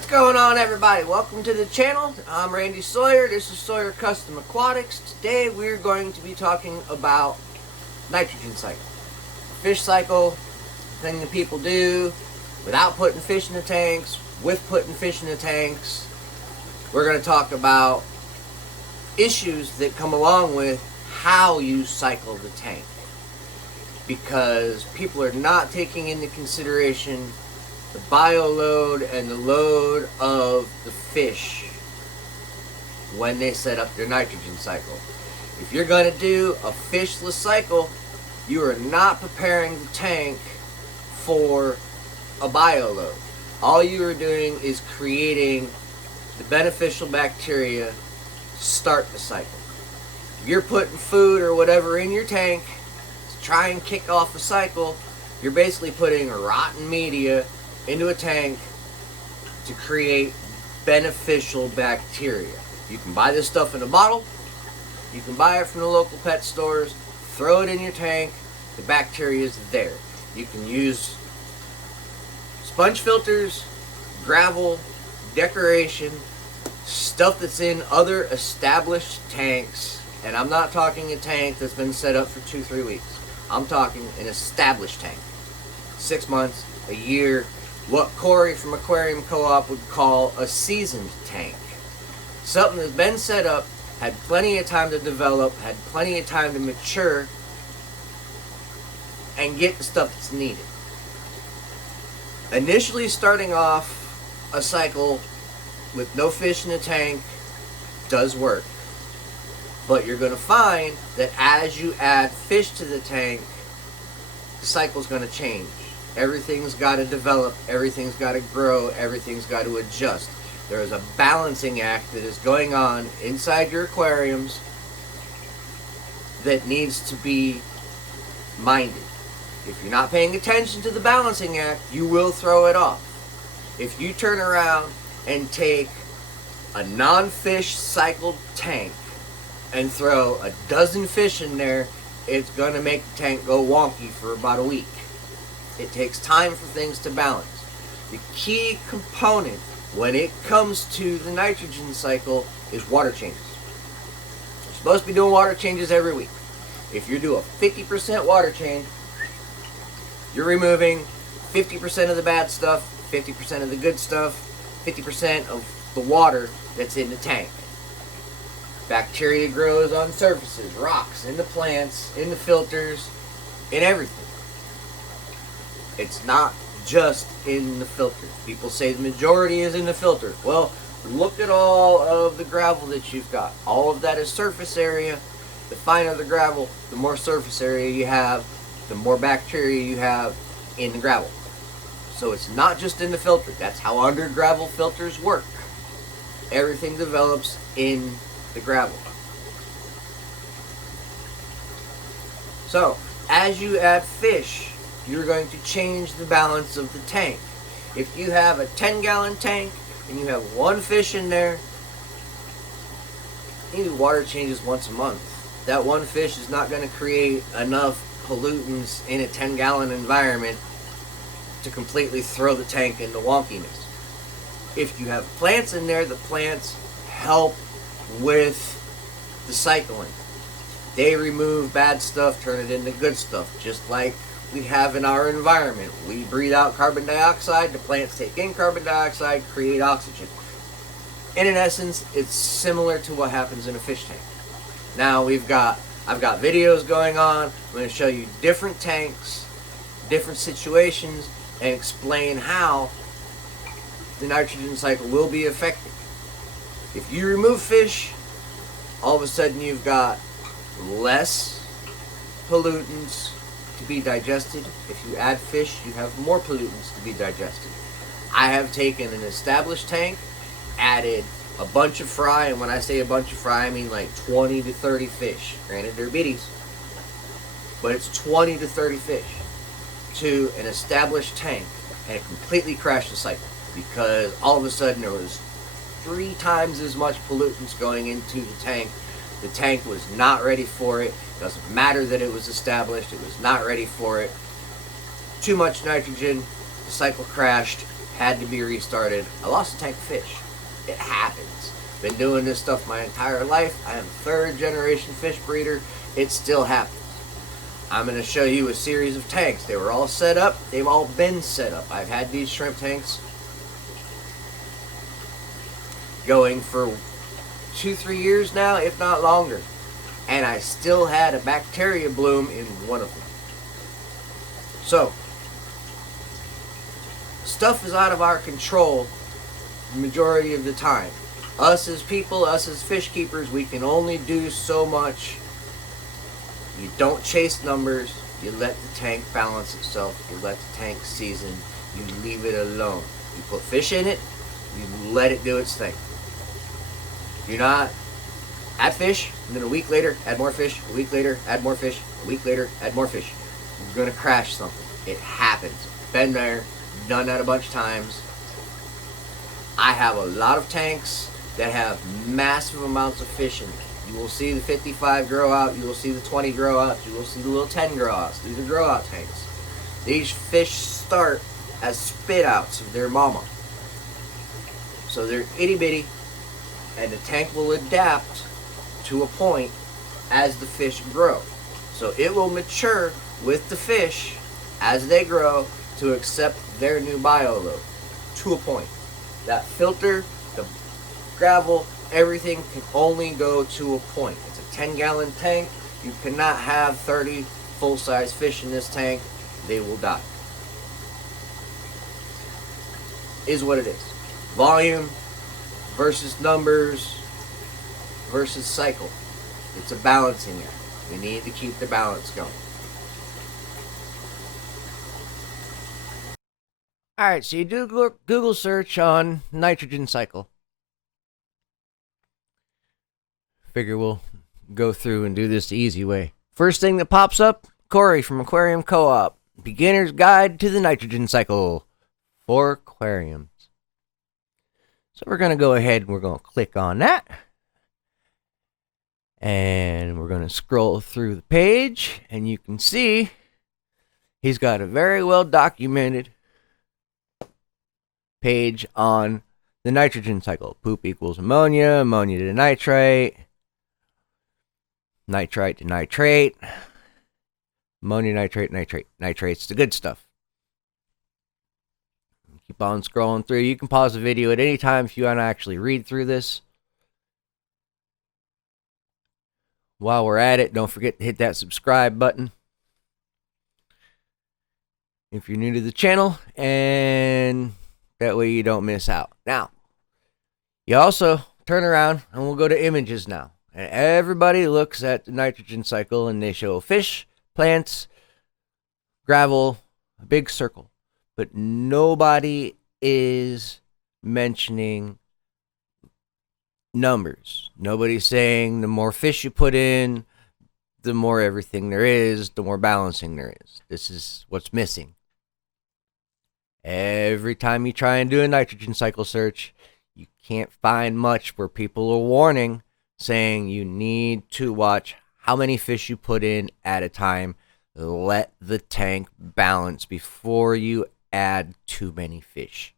What's going on, everybody? Welcome to the channel. I'm Randy Sawyer. This is Sawyer Custom Aquatics. Today we're going to be talking about nitrogen cycle. Fish cycle, thing that people do without putting fish in the tanks, with putting fish in the tanks. We're going to talk about issues that come along with how you cycle the tank, because people are not taking into consideration the bio load and the load of the fish when they set up their nitrogen cycle. If you're going to do a fishless cycle, you are not preparing the tank for a bio load. All you are doing is creating the beneficial bacteria to start the cycle. If you're putting food or whatever in your tank to try and kick off a cycle, you're basically putting rotten media into a tank to create beneficial bacteria. You can buy this stuff in a bottle, you can buy it from the local pet stores, throw it in your tank, the bacteria is there. You can use sponge filters, gravel, decoration, stuff that's in other established tanks, and I'm not talking a tank that's been set up for 2-3 weeks. I'm talking an established tank. 6 months, a year, what Corey from Aquarium Co-op would call a seasoned tank. Something that's been set up, had plenty of time to develop, had plenty of time to mature, and get the stuff that's needed. Initially starting off a cycle with no fish in the tank does work. But you're going to find that as you add fish to the tank, the cycle's going to change. Everything's got to develop, everything's got to grow, everything's got to adjust. There is a balancing act that is going on inside your aquariums that needs to be minded. If you're not paying attention to the balancing act, you will throw it off. If you turn around and take a non-fish cycled tank and throw a dozen fish in there, it's going to make the tank go wonky for about a week. It takes time for things to balance. The key component when it comes to the nitrogen cycle is water changes. You're supposed to be doing water changes every week. If you do a 50% water change, you're removing 50% of the bad stuff, 50% of the good stuff, 50% of the water that's in the tank. Bacteria grows on surfaces, rocks, in the plants, in the filters, in everything. It's not just in the filter. People say the majority is in the filter. Well, look at all of the gravel that you've got. All of that is surface area. The finer the gravel, the more surface area you have, the more bacteria you have in the gravel. So it's not just in the filter. That's how under gravel filters work. Everything develops in the gravel. So, as you add fish, you're going to change the balance of the tank. If you have a 10-gallon tank and you have one fish in there, you do water changes once a month. That one fish is not going to create enough pollutants in a 10-gallon environment to completely throw the tank into wonkiness. If you have plants in there, the plants help with the cycling. They remove bad stuff, turn it into good stuff, just like we have in our environment. We breathe out carbon dioxide, the plants take in carbon dioxide, create oxygen. And in essence, it's similar to what happens in a fish tank. Now I've got videos going on. I'm going to show you different tanks, different situations, and explain how the nitrogen cycle will be affected. If you remove fish, all of a sudden you've got less pollutants to be digested. If you add fish, you have more pollutants to be digested. I have taken an established tank, added a bunch of fry, and when I say a bunch of fry, I mean like 20 to 30 fish. Granted, they're biddies, but it's 20 to 30 fish to an established tank, and it completely crashed the cycle because all of a sudden there was 3 times as much pollutants going into the tank. The tank was not ready for it. Doesn't matter that it was established, it was not ready for it. Too much nitrogen, the cycle crashed, had to be restarted. I lost a tank of fish. It happens. Been doing this stuff my entire life. I am a 3rd generation fish breeder. It still happens. I'm going to show you a series of tanks. They were all set up. They've all been set up. I've had these shrimp tanks going for 2-3 years now, if not longer. And I still had a bacteria bloom in one of them. So, stuff is out of our control the majority of the time. Us as people, us as fish keepers, we can only do so much. You don't chase numbers. You let the tank balance itself. You let the tank season. You leave it alone. You put fish in it. You let it do its thing. You're not add fish, and then a week later, add more fish. A week later, add more fish. A week later, add more fish. You're going to crash something. It happens. Been there. Done that a bunch of times. I have a lot of tanks that have massive amounts of fish in them. You will see the 55 grow out, you will see the 20 grow out, you will see the little 10 grow outs. These are grow out tanks. These fish start as spit outs of their mama. So they're itty bitty, and the tank will adapt to a point as the fish grow. So it will mature with the fish as they grow to accept their new bioload to a point. That filter, the gravel, everything can only go to a point. It's a 10-gallon tank. You cannot have 30 full-size fish in this tank. They will die. Is what it is. Volume versus numbers versus cycle. It's a balancing act. We need to keep the balance going. Alright, so you do Google search on nitrogen cycle. Figure we'll go through and do this the easy way. First thing that pops up, Corey from Aquarium Co-op. Beginner's Guide to the Nitrogen Cycle for Aquariums. So we're going to go ahead and we're going to click on that. And we're going to scroll through the page. And you can see he's got a very well documented page on the nitrogen cycle. Poop equals ammonia, ammonia to nitrite, nitrite to nitrate, ammonia, nitrate, nitrate. Nitrate's the good stuff. Keep on scrolling through. You can pause the video at any time if you want to actually read through this. While we're at it, don't forget to hit that subscribe button if you're new to the channel, and that way you don't miss out. Now, you also turn around and we'll go to images now. And everybody looks at the nitrogen cycle and they show fish, plants, gravel, a big circle. But nobody is mentioning numbers. Nobody's saying the more fish you put in, the more everything there is, the more balancing there is. This is what's missing. Every time you try and do a nitrogen cycle search, you can't find much where people are warning, saying you need to watch how many fish you put in at a time. Let the tank balance before you add too many fish.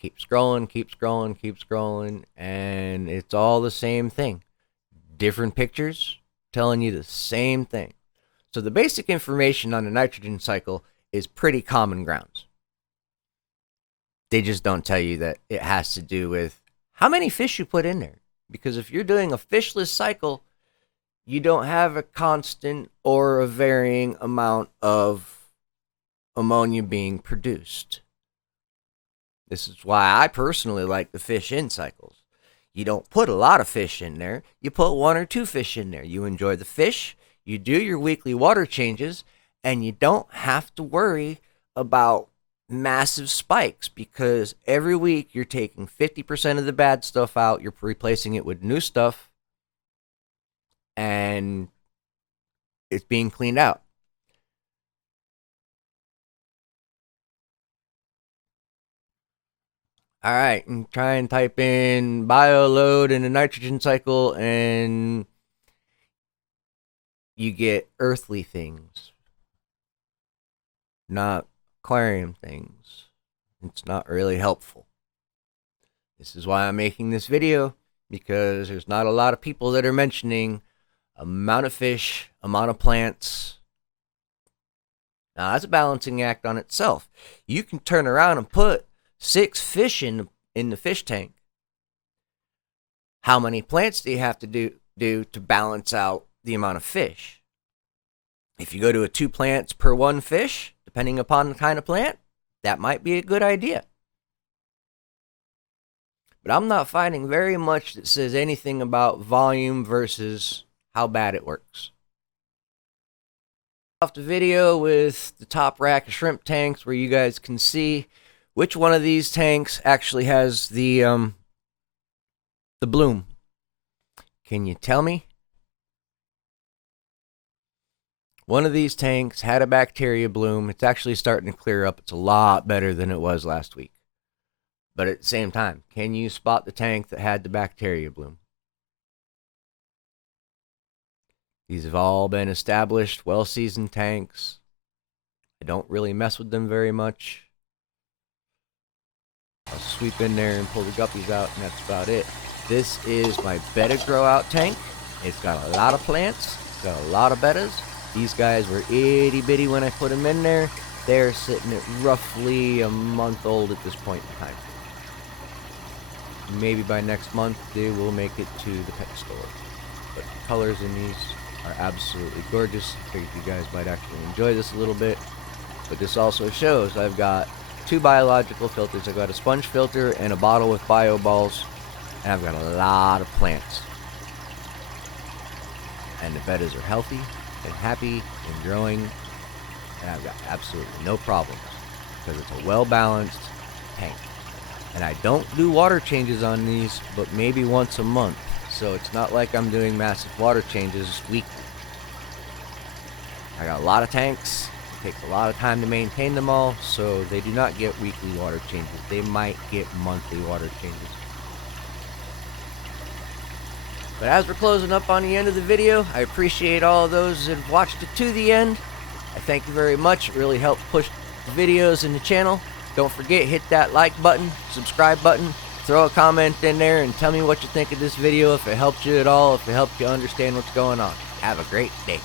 Keep scrolling, keep scrolling, keep scrolling, and it's all the same thing. Different pictures telling you the same thing. So the basic information on the nitrogen cycle is pretty common grounds. They just don't tell you that it has to do with how many fish you put in there. Because if you're doing a fishless cycle, you don't have a constant or a varying amount of ammonia being produced. This is why I personally like the fish in cycles. You don't put a lot of fish in there. You put 1 or 2 fish in there. You enjoy the fish. You do your weekly water changes, and you don't have to worry about massive spikes because every week you're taking 50% of the bad stuff out, you're replacing it with new stuff, and it's being cleaned out. All right, and try and type in bioload in the nitrogen cycle, and you get earthly things. not aquarium things. It's not really helpful. This is why I'm making this video, because there's not a lot of people that are mentioning amount of fish, amount of plants. Now, that's a balancing act on itself. You can turn around and put 6 fish in the fish tank. How many plants do you have to do to balance out the amount of fish? If you go to a 2 plants per 1 fish, depending upon the kind of plant, that might be a good idea. But I'm not finding very much that says anything about volume versus how bad it works. Off the video with the top rack of shrimp tanks where you guys can see which one of these tanks actually has the bloom. Can you tell me? One of these tanks had a bacteria bloom. It's actually starting to clear up. It's a lot better than it was last week. But at the same time, can you spot the tank that had the bacteria bloom? These have all been established, well-seasoned tanks. I don't really mess with them very much. I'll sweep in there and pull the guppies out, and that's about it. This is my betta grow out tank. It's got a lot of plants. It's got a lot of bettas. These guys were itty bitty when I put them in there. They're sitting at roughly a month old at this point in time. Maybe by next month they will make it to the pet store. But the colors in these are absolutely gorgeous. I figured you guys might actually enjoy this a little bit. But this also shows I've got 2 biological filters. I've got a sponge filter and a bottle with bio balls. And I've got a lot of plants. And the bettas are healthy and happy and growing. And I've got absolutely no problems because it's a well-balanced tank. And I don't do water changes on these, but maybe once a month. So it's not like I'm doing massive water changes weekly. I got a lot of tanks. It takes a lot of time to maintain them all, so they do not get weekly water changes. They might get monthly water changes. But as we're closing up on the end of the video, I appreciate all of those that have watched it to the end. I thank you very much. It really helped push the videos in the channel. Don't forget, hit that like button, subscribe button, throw a comment in there, and tell me what you think of this video, if it helped you at all, if it helped you understand what's going on. Have a great day.